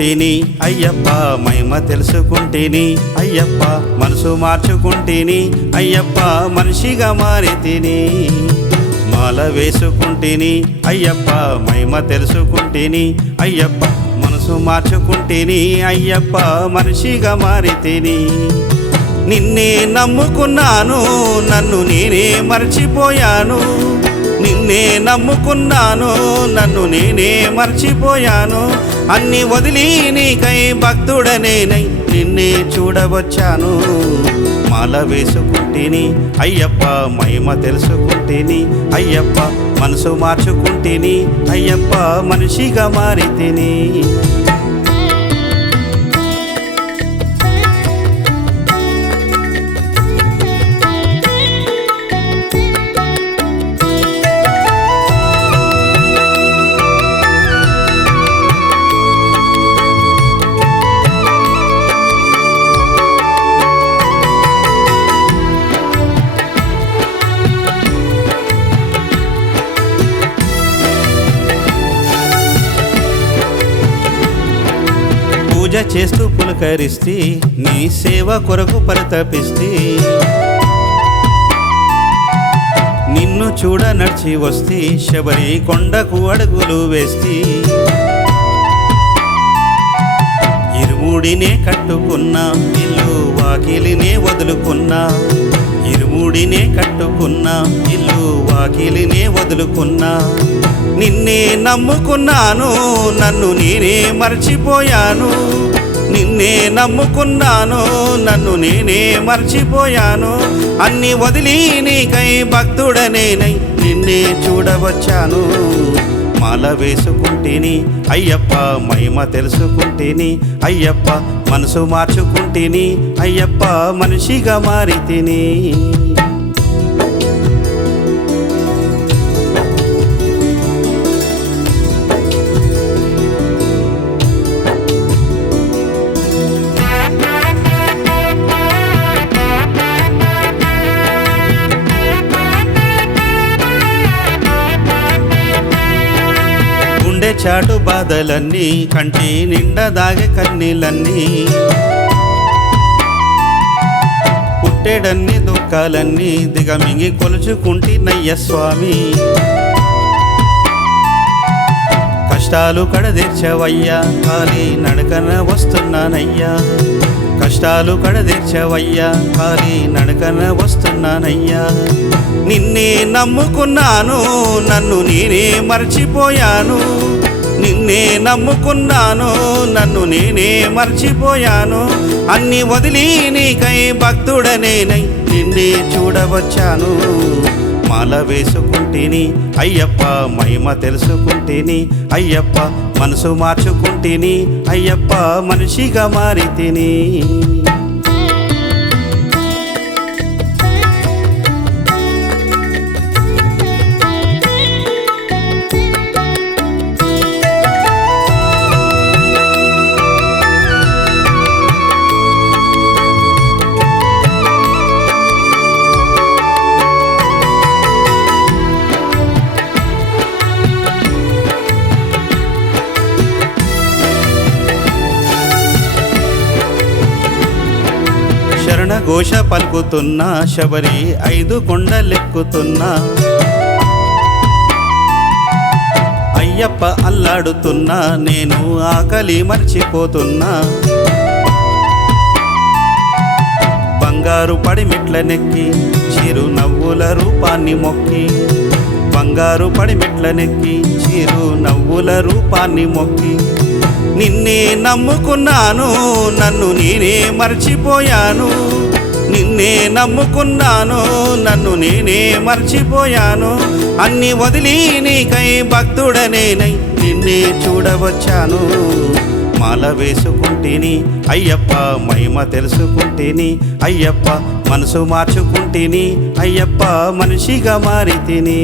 తెలుసుకుంటేని అయ్యప్ప మహిమ తెలుసుకుంటేని అయ్యప్ప మనసు మార్చుకుంటేని అయ్యప్ప మనిషిగా మారితిని మాల వేసుకుంటేని అయ్యప్ప మహిమ తెలుసుకుంటేని అయ్యప్ప మనసు మార్చుకుంటేని అయ్యప్ప మనిషిగా మారితిని నిన్నే నమ్ముకున్నాను నన్ను నేనే మర్చిపోయాను నిన్నే నమ్ముకున్నాను నన్ను నేనే మర్చిపోయాను అన్ని వదిలి నీకై భక్తుడనేనై నిన్నే చూడవచ్చాను మాల వేసుకుంటేని అయ్యప్ప మహిమ తెలుసుకుంటేని అయ్యప్ప మనసు మార్చుకుంటేని అయ్యప్ప మనిషిగా మారితిని పూజ చేస్తూ పులకరిస్తే నీ సేవ కొరకు పరితపిస్తే నిన్ను చూడ నడిచి వస్తే శబరి కొండకు అడుగులు వేస్తే ఇరుముడినే కట్టుకున్నా ఇల్లు వాకిలినే వదులుకున్నా ఇరుముడినే కట్టుకున్నా ఇల్లు వాకిలినే వదులుకున్నా నిన్నే నమ్ముకున్నాను నన్ను నేనే మర్చిపోయాను నిన్నే నమ్ముకున్నాను నన్ను నేనే మర్చిపోయాను అన్ని వదిలి నీకై భక్తుడనేనై నిన్నే చూడవచ్చాను మాల వేసుకుంటేని అయ్యప్ప మహిమ తెలుసుకుంటేని అయ్యప్ప మనసు మార్చుకుంటేని అయ్యప్ప మనిషిగా మారితిని చాటు బాధలన్నీ కంటి నిండా దాగే కన్నీళ్ళన్నీ పుట్టేడన్ని దుఃఖాలన్నీ దిగమింగి కొలుచుకుంటున్నయ్య స్వామి కష్టాలు కడదీర్చవయ్యా ఖాళీ నడకన వస్తున్నానయ్యా కష్టాలు కడదీర్చవయ్యా ఖాళీ నడకన వస్తున్నానయ్యా నిన్నే నమ్ముకున్నాను నన్ను నేనే మర్చిపోయాను నిన్నే నమ్ముకున్నాను నన్ను నేనే మర్చిపోయాను అన్ని వదిలి నీకై భక్తుడనేనై నిన్నే చూడవచ్చాను మాల వేసుకుంటేని అయ్యప్ప మహిమ తెలుసుకుంటేని అయ్యప్ప మనసు మార్చుకుంటేని అయ్యప్ప మనిషిగా మారితిని ఘోష పలుకుతున్నా శబరి 5 కొండలెక్కుతున్నా అయ్యప్ప అల్లాడుతున్నా నేను ఆకలి మర్చిపోతున్నా బంగారు పడిమెట్ల నెక్కి చిరు నవ్వుల రూపాన్ని మొక్కి బంగారు పడిమెట్ల నెక్కి చిరు నవ్వుల రూపాన్ని మొక్కి నిన్నే నమ్ముకున్నాను నన్ను నేనే మర్చిపోయాను నిన్నే నమ్ముకున్నాను నన్ను నేనే మర్చిపోయాను అన్ని వదిలి నీకై భక్తుడనేనై నిన్నే చూడవచ్చాను మాల వేసుకుంటేని అయ్యప్ప మహిమ తెలుసుకుంటేని అయ్యప్ప మనసు మార్చుకుంటేని అయ్యప్ప మనిషిగా మారితిని